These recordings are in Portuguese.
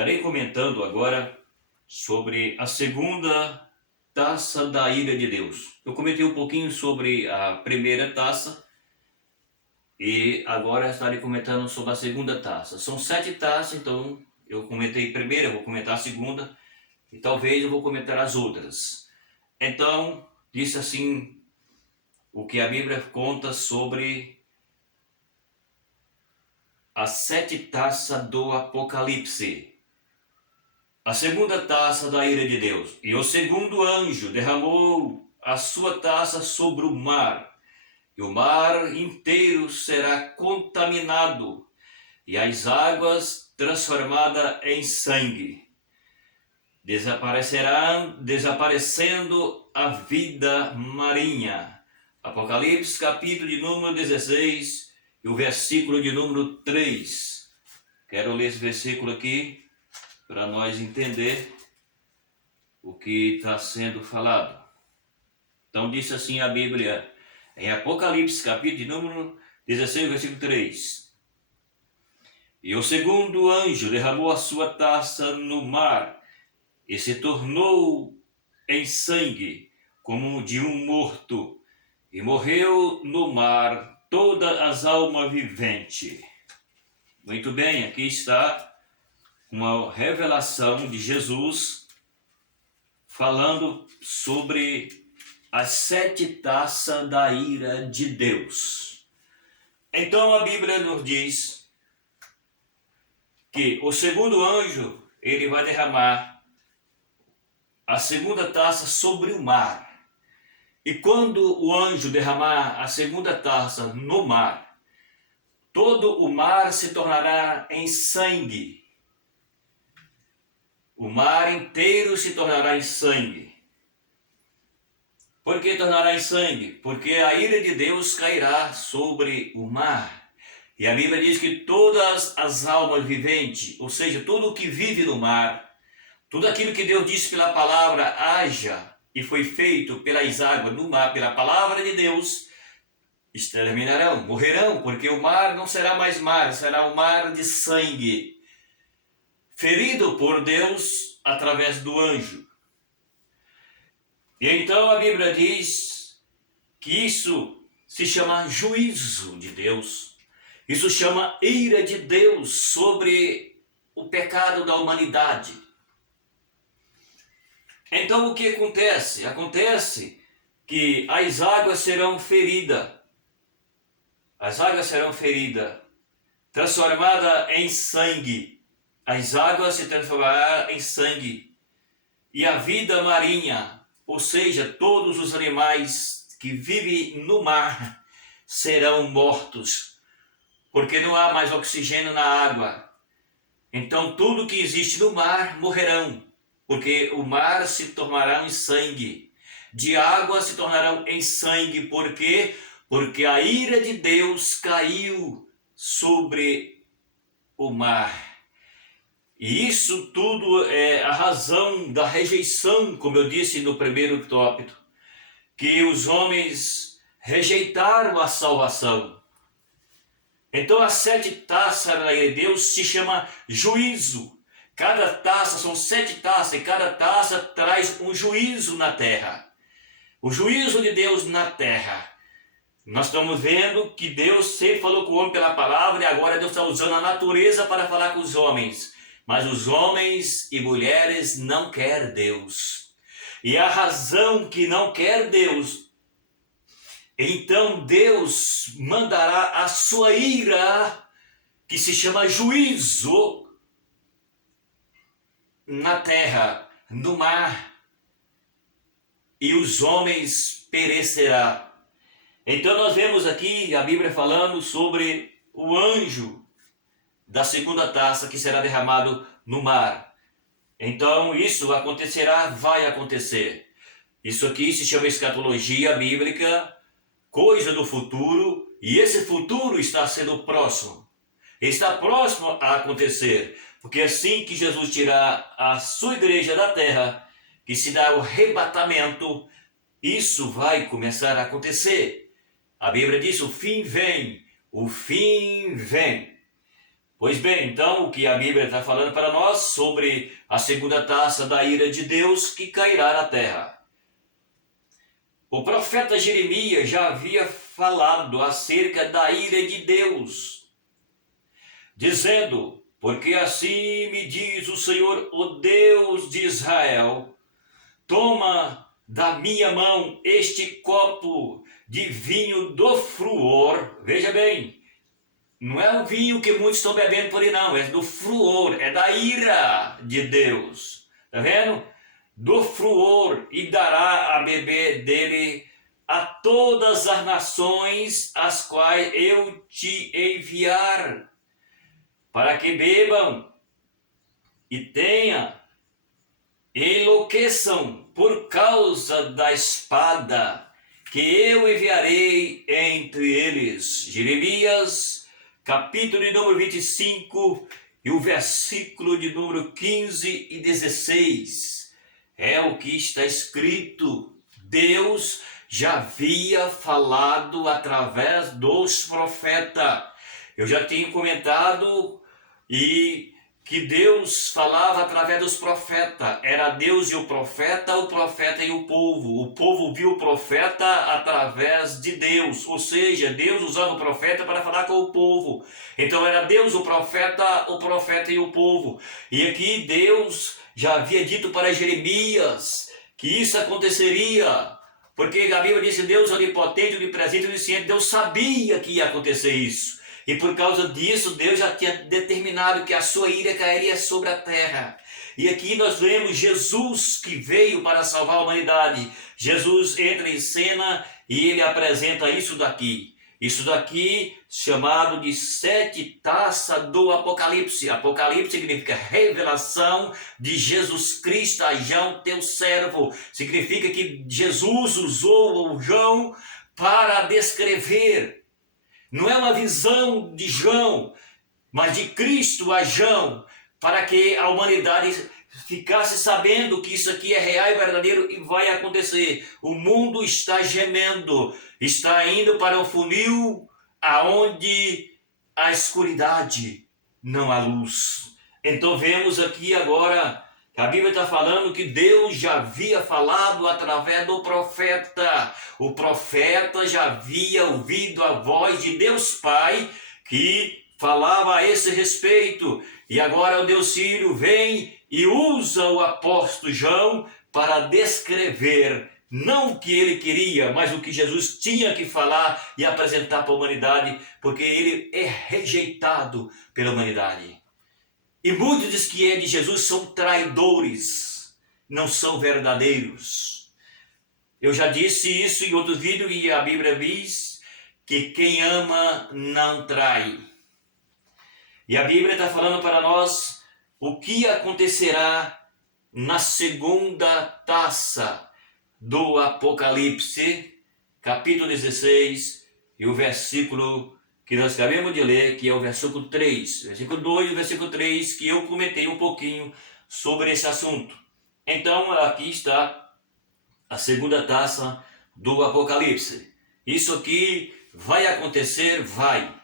Estarei comentando agora sobre a segunda taça da ira de Deus. Eu comentei um pouquinho sobre a primeira taça e agora estarei comentando sobre a segunda taça. São 7 taças, então eu comentei a primeira, eu vou comentar a segunda e talvez eu vou comentar as outras. Então, disse assim o que a Bíblia conta sobre as 7 taças do Apocalipse. A segunda taça da ira de Deus. E o segundo anjo derramou a sua taça sobre o mar, e o mar inteiro será contaminado, e as águas transformadas em sangue. Desaparecendo a vida marinha. Apocalipse, capítulo de número 16, e o versículo de número 3. Quero ler esse versículo aqui para nós entender o que está sendo falado. Então disse assim a Bíblia em Apocalipse, capítulo de número 16, versículo 3. E o segundo anjo derramou a sua taça no mar, e se tornou em sangue, como de um morto, e morreu no mar todas as almas viventes. Muito bem, aqui está uma revelação de Jesus falando sobre as 7 taças da ira de Deus. Então a Bíblia nos diz que o segundo anjo, ele vai derramar a segunda taça sobre o mar. E quando o anjo derramar a segunda taça no mar, todo o mar se tornará em sangue. O mar inteiro se tornará em sangue. Por que tornará em sangue? Porque a ira de Deus cairá sobre o mar. E a Bíblia diz que todas as almas viventes, ou seja, tudo o que vive no mar, tudo aquilo que Deus disse pela palavra haja e foi feito pelas águas no mar, pela palavra de Deus, exterminarão, morrerão, porque o mar não será mais mar, será um mar de sangue, ferido por Deus através do anjo. E então a Bíblia diz que isso se chama juízo de Deus. Isso chama ira de Deus sobre o pecado da humanidade. Então o que acontece? Acontece que as águas serão feridas. As águas serão feridas, transformadas em sangue. As águas se transformarão em sangue. E a vida marinha, ou seja, todos os animais que vivem no mar, serão mortos, porque não há mais oxigênio na água. Então tudo que existe no mar morrerão, porque o mar se tornará em sangue. De água se tornarão em sangue, por quê? Porque a ira de Deus caiu sobre o mar. E isso tudo é a razão da rejeição, como eu disse no primeiro tópico, que os homens rejeitaram a salvação. Então as 7 taças da ira de Deus se chama juízo. Cada taça, são 7 taças, e cada taça traz um juízo na terra. O juízo de Deus na terra. Nós estamos vendo que Deus sempre falou com o homem pela palavra, e agora Deus está usando a natureza para falar com os homens. Mas os homens e mulheres não querem Deus. E a razão que não quer Deus, então Deus mandará a sua ira, que se chama juízo, na terra, no mar, e os homens perecerão. Então nós vemos aqui a Bíblia falando sobre o anjo da segunda taça que será derramado no mar. Então isso acontecerá, vai acontecer. Isso aqui se chama escatologia bíblica, coisa do futuro, e esse futuro está sendo próximo. Está próximo a acontecer, porque assim que Jesus tirar a sua igreja da terra, que se dá o arrebatamento, isso vai começar a acontecer. A Bíblia diz: o fim vem, o fim vem. Pois bem, então o que a Bíblia está falando para nós sobre a segunda taça da ira de Deus que cairá na terra. O profeta Jeremias já havia falado acerca da ira de Deus, dizendo: porque assim me diz o Senhor, o Deus de Israel, toma da minha mão este copo de vinho do fruor. Veja bem, não é o vinho que muitos estão bebendo por aí não, é do fruor, é da ira de Deus. Está vendo? Do fruor, e dará a beber dele a todas as nações as quais eu te enviar, para que bebam e enlouqueçam por causa da espada que eu enviarei entre eles. Jeremias, capítulo de número 25 e o versículo de número 15 e 16. É o que está escrito. Deus já havia falado através dos profetas. Eu já tinha comentado que Deus falava através dos profetas. Era Deus e o profeta e o povo. O povo viu o profeta através de Deus, ou seja, Deus usando o profeta para falar com o povo. Então era Deus, o profeta e o povo. E aqui Deus já havia dito para Jeremias que isso aconteceria, porque a Bíblia diz que Deus onipotente, onipresente, onisciente, Deus sabia que ia acontecer isso. E por causa disso, Deus já tinha determinado que a sua ira cairia sobre a terra. E aqui nós vemos Jesus que veio para salvar a humanidade. Jesus entra em cena e ele apresenta isso daqui. Isso daqui chamado de 7 taças do Apocalipse. Apocalipse significa revelação de Jesus Cristo a João, teu servo. Significa que Jesus usou o João para descrever. Não é uma visão de João, mas de Cristo a João, para que a humanidade ficasse sabendo que isso aqui é real e verdadeiro e vai acontecer. O mundo está gemendo, está indo para um funil aonde a escuridade, não há luz. Então vemos aqui agora que a Bíblia está falando que Deus já havia falado através do profeta. O profeta já havia ouvido a voz de Deus Pai que falava a esse respeito. E agora o Deus Filho vem e usa o apóstolo João para descrever não o que ele queria, mas o que Jesus tinha que falar e apresentar para a humanidade, porque ele é rejeitado pela humanidade. E muitos dos que é de Jesus são traidores, não são verdadeiros. Eu já disse isso em outro vídeo e a Bíblia diz que quem ama não trai. E a Bíblia está falando para nós o que acontecerá na segunda taça do Apocalipse, capítulo 16, e o versículo que nós acabamos de ler, que é o versículo 3, versículo 2 e o versículo 3, que eu comentei um pouquinho sobre esse assunto. Então, aqui está a segunda taça do Apocalipse. Isso aqui vai acontecer? Vai.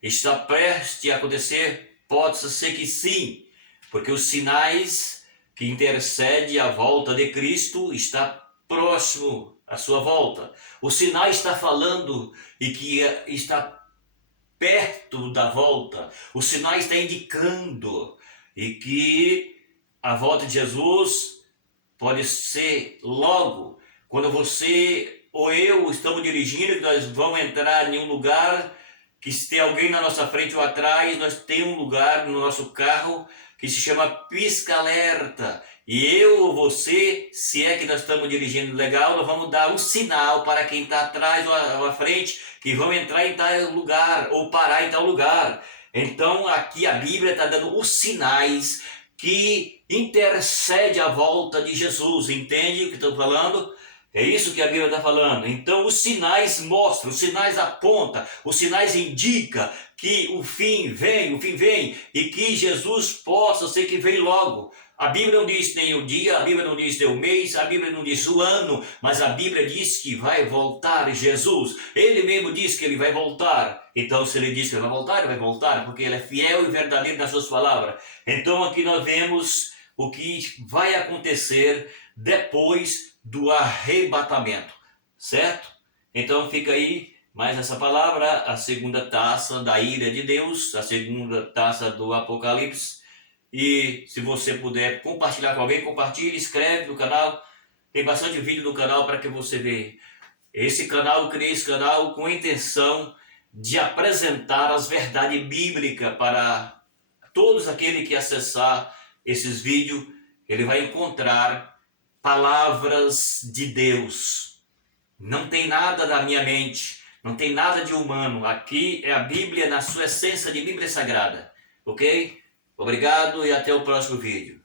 Está prestes a acontecer? Pode ser que sim, porque os sinais que intercedem a volta de Cristo está próximo à sua volta. O sinal está falando e que está perto da volta. O sinal está indicando e que a volta de Jesus pode ser logo. Quando você ou eu estamos dirigindo, nós vamos entrar em um lugar que se tem alguém na nossa frente ou atrás, nós temos um lugar no nosso carro que se chama pisca-alerta. E eu ou você, se é que nós estamos dirigindo legal, nós vamos dar um sinal para quem está atrás ou à frente, que vão entrar em tal lugar ou parar em tal lugar. Então aqui a Bíblia está dando os sinais que intercede a volta de Jesus. Entende o que estou falando? É isso que a Bíblia está falando. Então os sinais mostram, os sinais apontam, os sinais indicam que o fim vem e que Jesus possa ser que vem logo. A Bíblia não diz nem o dia, a Bíblia não diz nem o mês, a Bíblia não diz o ano, mas a Bíblia diz que vai voltar Jesus. Ele mesmo diz que ele vai voltar. Então, se ele diz que ele vai voltar, porque ele é fiel e verdadeiro nas suas palavras. Então, aqui nós vemos o que vai acontecer depois do arrebatamento, certo? Então, fica aí mais essa palavra, a segunda taça da ira de Deus, a segunda taça do Apocalipse. E se você puder compartilhar com alguém, compartilhe, inscreve no canal. Tem bastante vídeo no canal para que você veja. Eu criei esse canal com a intenção de apresentar as verdades bíblicas para todos aqueles que acessar esses vídeos. Ele vai encontrar palavras de Deus. Não tem nada da minha mente, não tem nada de humano. Aqui é a Bíblia na sua essência de Bíblia Sagrada, ok? Obrigado e até o próximo vídeo.